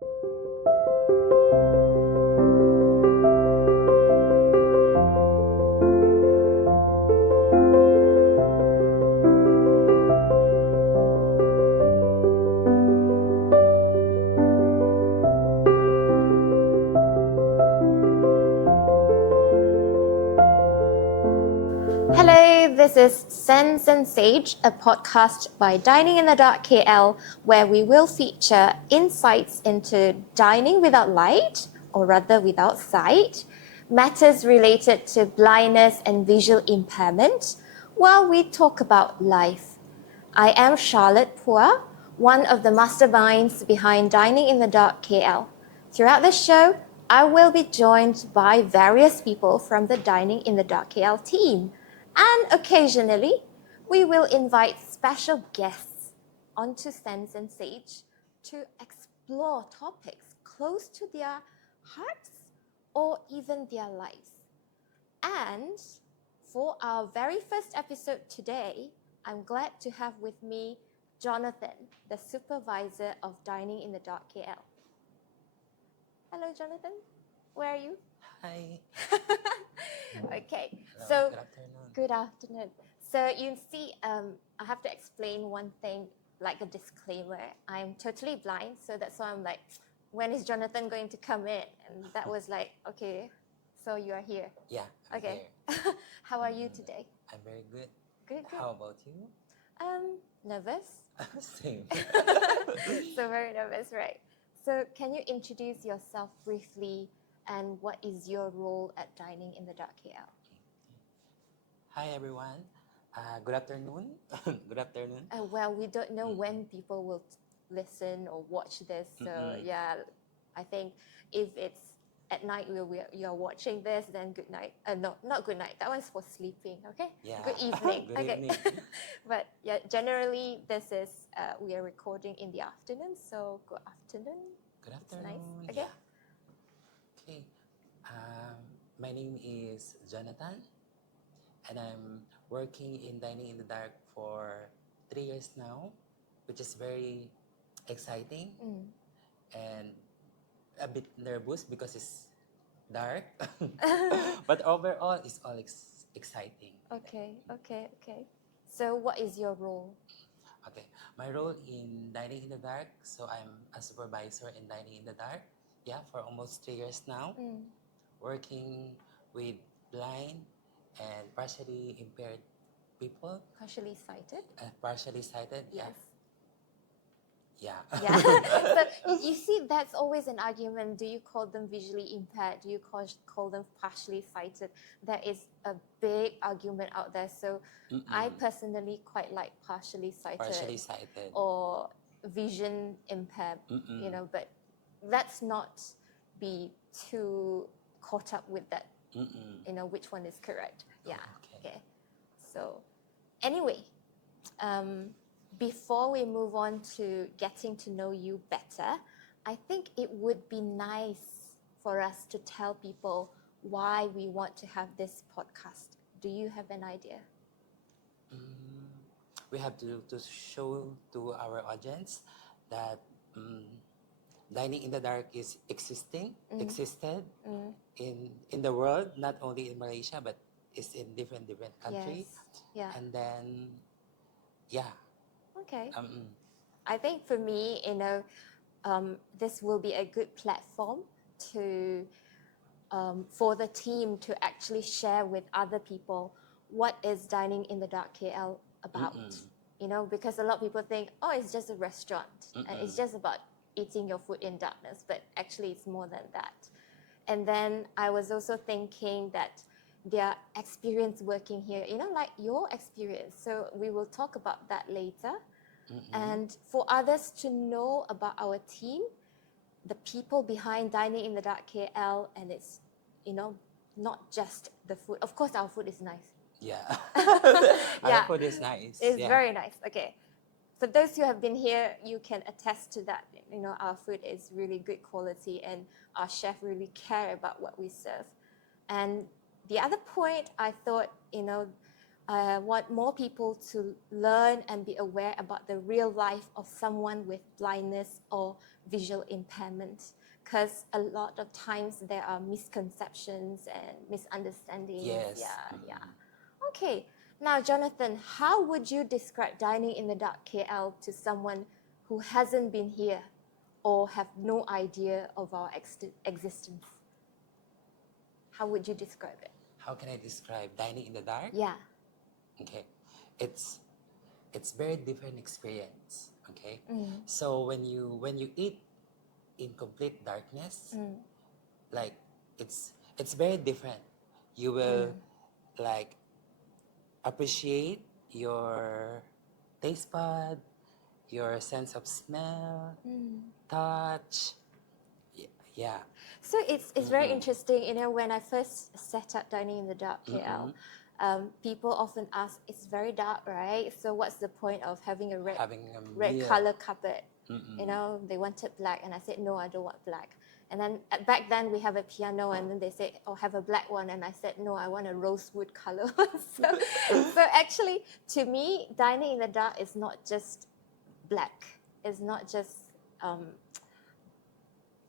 Hello, this is Sense and Sage, a podcast by Dining in the Dark KL, where we will feature insights into dining without light, or rather without sight, matters related to blindness and visual impairment, while we talk about life. I am Charlotte Pua, one of the masterminds behind Dining in the Dark KL. Throughout the show, I will be joined by various people from the Dining in the Dark KL team. And occasionally, we will invite special guests onto Sense and Sage to explore topics close to their hearts or even their lives. And for our very first episode today, I'm glad to have with me Jonathan, the Supervisor of Dining in the Dark KL. Hello, Jonathan. Where are you? Hi. Okay, Hello, so good afternoon. good afternoon. So you see, I have to explain one thing, like a disclaimer. I'm totally blind, so that's why I'm like, when is Jonathan going to come in? And that was like, okay, so you are here. Yeah, I'm Okay. here. How are you today? I'm very good. Good, good. How about you? Nervous? Same. So very nervous, right? So can you introduce yourself briefly and what is your role at Dining in the Dark KL? Hi everyone. Good afternoon. Good afternoon. Well, we don't know when people will listen or watch this. So yeah, I think if it's at night you're watching this, then good night. No, not good night. That one's for sleeping. Okay. Yeah. Good evening. Good okay. evening. But yeah, generally this is we are recording in the afternoon. So good afternoon. Good It's afternoon. nice. Okay. Yeah. Okay. My name is Jonathan, and I'm working in Dining in the Dark for 3 years now, which is very exciting and a bit nervous because it's dark. But overall, it's all exciting. Okay. So what is your role? Okay, my role in Dining in the Dark, so I'm a supervisor in Dining in the Dark, yeah, for almost 3 years now, working with blind and partially impaired people. Partially sighted? Partially sighted, Yes. Yeah. Yeah. So you see, that's always an argument. Do you call them visually impaired? Do you call them partially sighted? There is a big argument out there. So I personally quite like partially sighted or vision impaired, but let's not be too caught up with that, which one is correct. Yeah. Okay. So anyway, before we move on to getting to know you better, I think it would be nice for us to tell people why we want to have this podcast. Do you have an idea? We have to show to our audience that Dining in the Dark is existed in the world, not only in Malaysia, but it's in different countries. Yes. Yeah. And then, yeah. Okay. I think for me, this will be a good platform to for the team to actually share with other people what is Dining in the Dark KL about. Because a lot of people think, oh, it's just a restaurant and it's just about eating your food in darkness, but actually it's more than that. And then I was also thinking that their experience working here, like your experience. So we will talk about that later. And for others to know about our team, the people behind Dining in the Dark KL, and it's, not just the food. Of course, our food is nice. Yeah. Yeah. Our food is nice. It's very nice. Okay. For those who have been here, you can attest to that. Our food is really good quality and our chef really care about what we serve. And the other point I thought, want more people to learn and be aware about the real life of someone with blindness or visual impairment. Because a lot of times there are misconceptions and misunderstandings. Yes. Yeah. Okay. Now, Jonathan, how would you describe Dining in the Dark KL to someone who hasn't been here or have no idea of our existence? How would you describe it? How can I describe dining in the dark? Yeah. Okay, it's very different experience. Okay, Mm. so when you eat in complete darkness, like it's very different. You will like appreciate your taste bud, your sense of smell, touch. Yeah. So it's very interesting, when I first set up Dining in the Dark KL, people often ask, it's very dark, right? So what's the point of having a Having a red meal. color carpet? They wanted black, and I said, no, I don't want black. And then back then we have a piano, and then they said, oh, have a black one, and I said, no, I want a rosewood color one. So actually, to me, Dining in the Dark is not just black. It's not just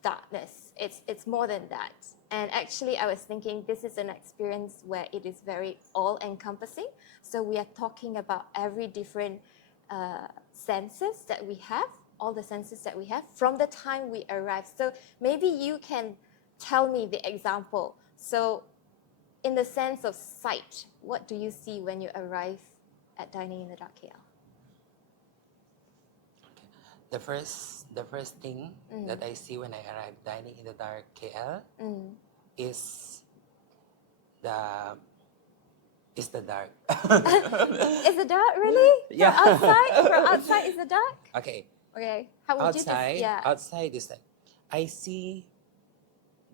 darkness. It's more than that. And actually, I was thinking this is an experience where it is very all-encompassing. So we are talking about every different senses that we have, all the senses that we have from the time we arrive. So maybe you can tell me the example. So in the sense of sight, what do you see when you arrive at Dining in the Dark KL? The first thing that I see when I arrive dining in the dark KL is the dark. Is the dark really? Yeah. From outside is the dark? Okay. Okay. How would you Outside is like I see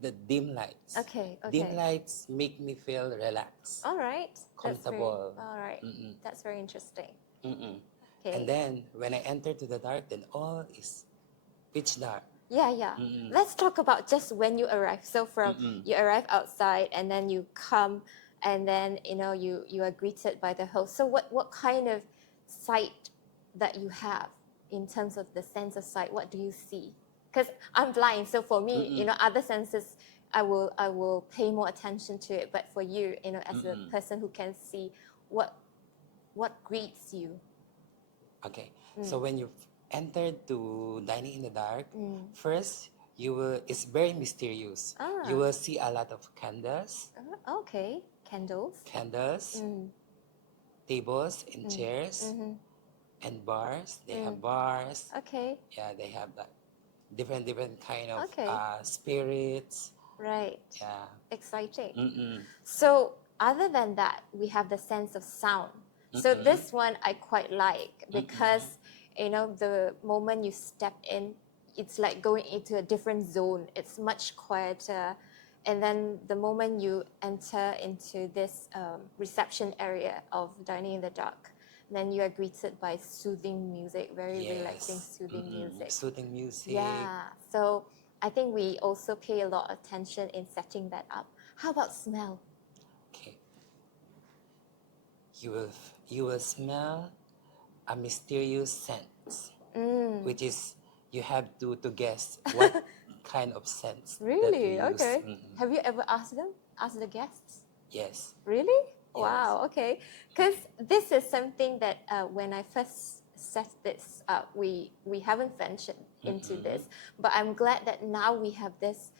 the dim lights. Okay. Dim lights make me feel relaxed, All right. comfortable. All right. That's very interesting. Mm-mm. Okay. And then when I enter to the dark, then all is pitch dark. Yeah. Let's talk about just when you arrive. So from you arrive outside, and then you come, and then you are greeted by the host. So what kind of sight that you have in terms of the sense of sight? What do you see? Because I'm blind, so for me, other senses, I will pay more attention to it. But for you, as a person who can see, what greets you? Okay. So when you enter to dining in the dark, first it's very mysterious. You will see a lot of candles. Okay. Candles. Tables and chairs, and bars. They have bars. Okay. Yeah, they have like different kind of Okay. spirits. Right. Yeah. Exciting. So other than that, we have the sense of sound. So this one I quite like because the moment you step in, it's like going into a different zone. It's much quieter. And then the moment you enter into this reception area of Dining in the Dark, then you are greeted by soothing music, very relaxing soothing music. Soothing music. Yeah. So I think we also pay a lot of attention in setting that up. How about smell? Okay. You will smell a mysterious scent, which is you have to guess what kind of scent. Really? That we use. Okay. Have you ever asked the guests? Yes. Really? Yes. Wow. Okay. Because this is something that when I first set this up, we haven't ventured into this, but I'm glad that now we have this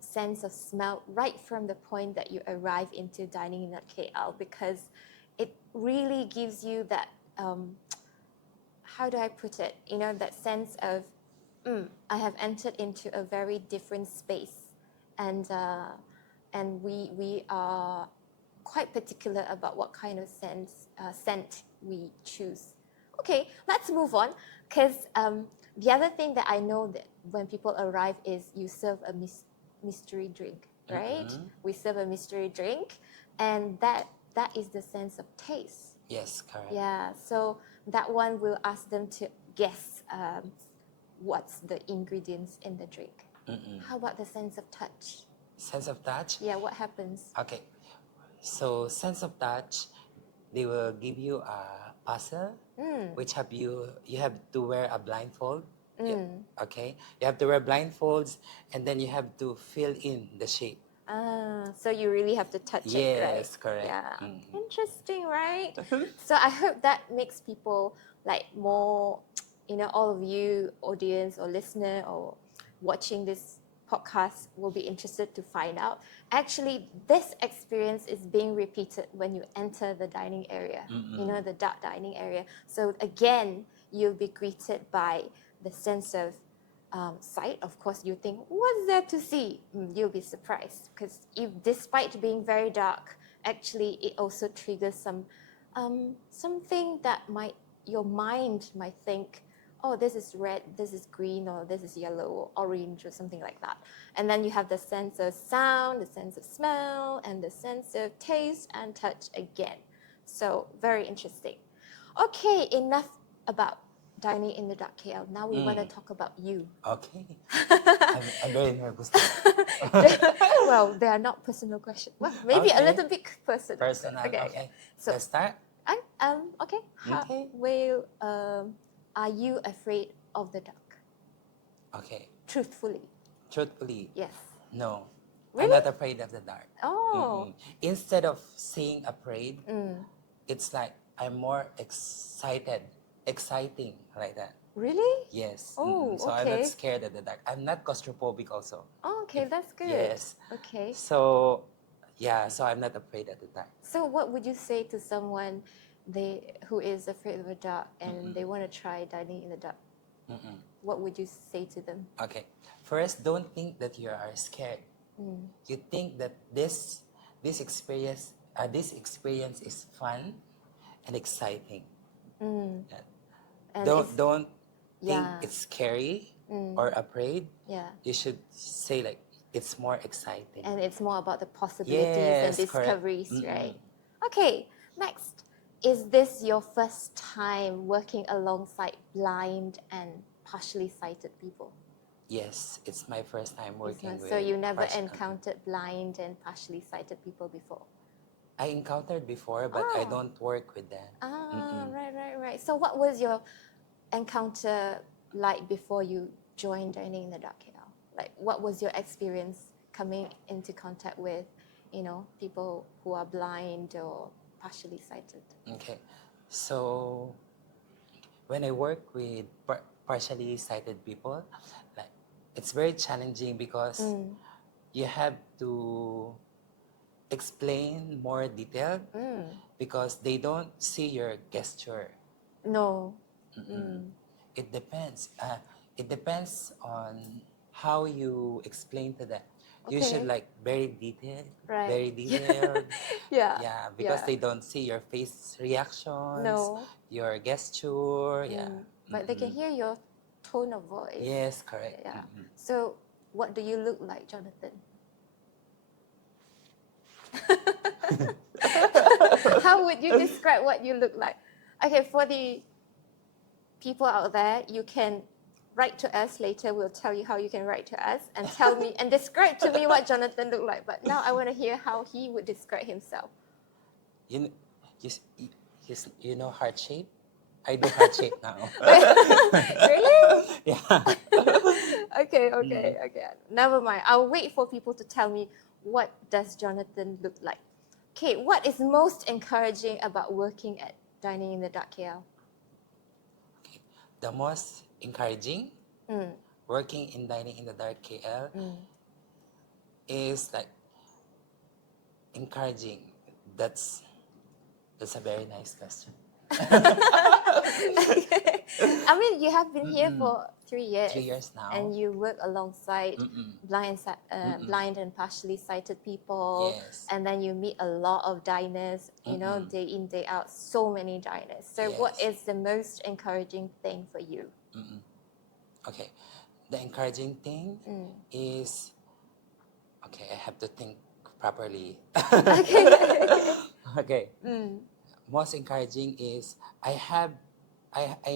sense of smell right from the point that you arrive into Dining in the KL, because it really gives you that how do I put it? That sense of I have entered into a very different space, and we are quite particular about what kind of scent we choose. Okay, let's move on, because the other thing that I know that when people arrive is you serve a mystery drink, right? We serve a mystery drink, and that is the sense of taste. Yes, correct. Yeah, so that one will ask them to guess what's the ingredients in the drink. How about the sense of touch? Sense of touch? Yeah, what happens? Okay. So sense of touch, they will give you a puzzle, which you have to wear a blindfold. Okay, you have to wear blindfolds, and then you have to fill in the shape. So you really have to touch it, right? Yes, correct. Yeah. Interesting, right? So I hope that makes people like more, all of you, audience or listener or watching this podcast will be interested to find out. Actually, this experience is being repeated when you enter the dining area, the dark dining area. So again, you'll be greeted by the sense of sight. Of course, you think, what's there to see? You'll be surprised because despite being very dark, actually it also triggers something that your mind might think, oh, this is red, this is green, or this is yellow or orange or something like that. And then you have the sense of sound, the sense of smell, and the sense of taste and touch again. So very interesting. Okay, enough about dining in the dark KL. Now we want to talk about you. Okay. I'm very nervous now. Well, they are not personal questions. Well, maybe a Okay. little bit personal. Personal. Okay. So Let's start. Okay. Okay. Are you afraid of the dark? Okay. Truthfully. Truthfully, Yes. no. Really? I'm not afraid of the dark. Oh. Instead of saying afraid, it's like I'm more exciting like that. Really? Yes. Oh, So I'm not okay. scared of the dark. I'm not claustrophobic also. Oh, okay, that's good. Yes. Okay. So, yeah, so I'm not afraid of the dark. So what would you say to someone who is afraid of the dark and they want to try dining in the dark? What would you say to them? Okay. First, don't think that you are scared. You think that this experience is fun and exciting. Yeah. And Don't think yeah. it's scary or afraid. Yeah. You should say like it's more exciting. And it's more about the possibilities and Yes, correct. discoveries, right? Okay, next. Is this your first time working alongside blind and partially sighted people? Yes, it's my first time working with. So you never encountered blind and partially sighted people before? I encountered before, but I don't work with them. Right. So what was your encounter like before you joined Dining in the Dark KL? Like, what was your experience coming into contact with, people who are blind or partially sighted? Okay, so when I work with partially sighted people, like it's very challenging because you have to explain more detail because they don't see your gesture. No. It depends. It depends on how you explain to them. You should like very detailed, Right. very detailed. Yeah. Yeah, because they don't see your face reactions, No. your gesture. Yeah. But they can hear your tone of voice. Yes, correct. Yeah. So what do you look like, Jonathan? How would you describe what you look like? Okay, for the people out there, you can write to us later. We'll tell you how you can write to us and tell me and describe to me what Jonathan looked like. But now I want to hear how he would describe himself. You know heart shape? I do heart shape now. Really? Yeah. Okay. Never mind. I'll wait for people to tell me what does Jonathan look like. Okay, what is most encouraging about working at Dining in the Dark KL? Okay. The most encouraging working in Dining in the Dark KL is like encouraging. That's a very nice question. Okay. I mean, you have been here for 3 years. 3 years now. And you work alongside blind and partially sighted people. Yes. And then you meet a lot of diners, day in, day out, so many diners. So what is the most encouraging thing for you? Okay. The encouraging thing is, okay, I have to think properly. Okay. Most encouraging is I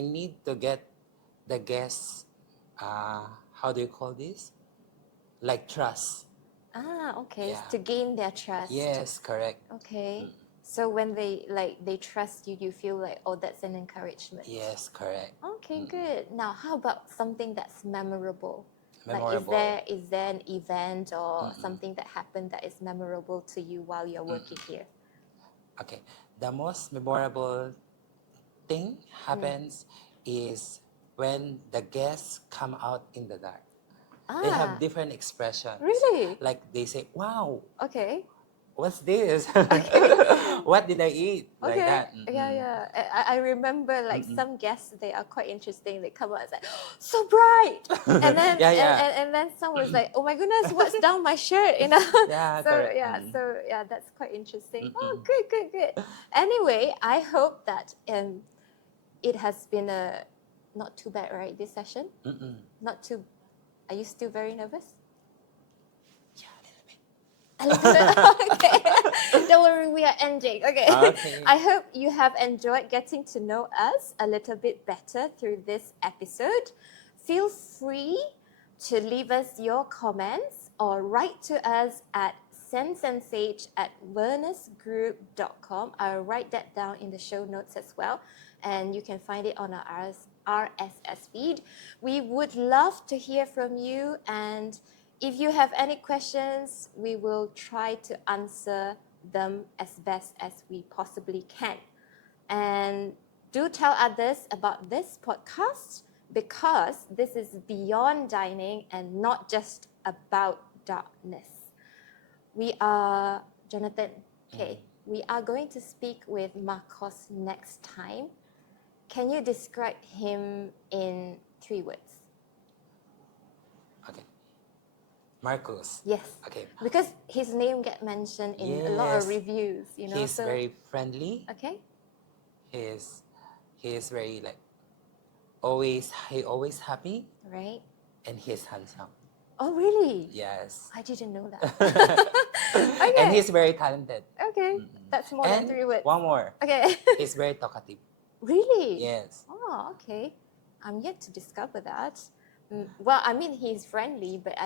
need to get the guests, how do you call this? Like trust. Okay. Yeah. To gain their trust. Yes, correct. Okay. So when they trust you, you feel like, oh, that's an encouragement. Yes, correct. Okay, good. Now, how about something that's memorable? Memorable. Like, is there an event or something that happened that is memorable to you while you're working here? Okay, the most memorable thing happens is when the guests come out in the dark. They have different expressions. Really? Like they say, "Wow, Okay. what's this? What did I eat?" Like Okay. that. Yeah. I remember like some guests, they are quite interesting. They come out and say, so bright. And then Yeah. and then someone was like, oh my goodness, what's down my shirt? You know? Yeah, So correct. yeah, that's quite interesting. Oh, good. Anyway, I hope that it has been a not too bad, right? This session? Not too. Are you still very nervous? Yeah, a little bit. A little bit. Okay. Don't worry, we are ending. Okay. Okay. I hope you have enjoyed getting to know us a little bit better through this episode. Feel free to leave us your comments or write to us at sensensage@wernessgroup.com. I'll write that down in the show notes as well, and you can find it on our RSS feed. We would love to hear from you, and if you have any questions, we will try to answer them as best as we possibly can. And do tell others about this podcast, because this is beyond dining and not just about darkness. We are, Jonathan, okay, we are going to speak with Marcos next time. Can you describe him in 3 words? Okay. Marcos. Yes. Okay. Because his name get mentioned in a lot of reviews, you know. He's very friendly. Okay. He is very like he always happy, Right. and he's handsome. Oh, really? Yes. I didn't know that. Okay. And he's very talented. Okay. That's more than 3 words. One more. Okay. He's very talkative. Really? Yes. Oh, okay. I'm yet to discover that. Well, I mean, he's friendly, but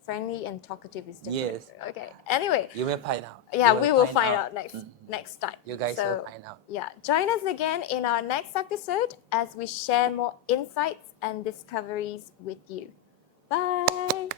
friendly and talkative is different. Yes. Okay. Anyway. You will find out. Yeah, we will find out next time. You guys will find out. Yeah, join us again in our next episode as we share more insights and discoveries with you. Bye.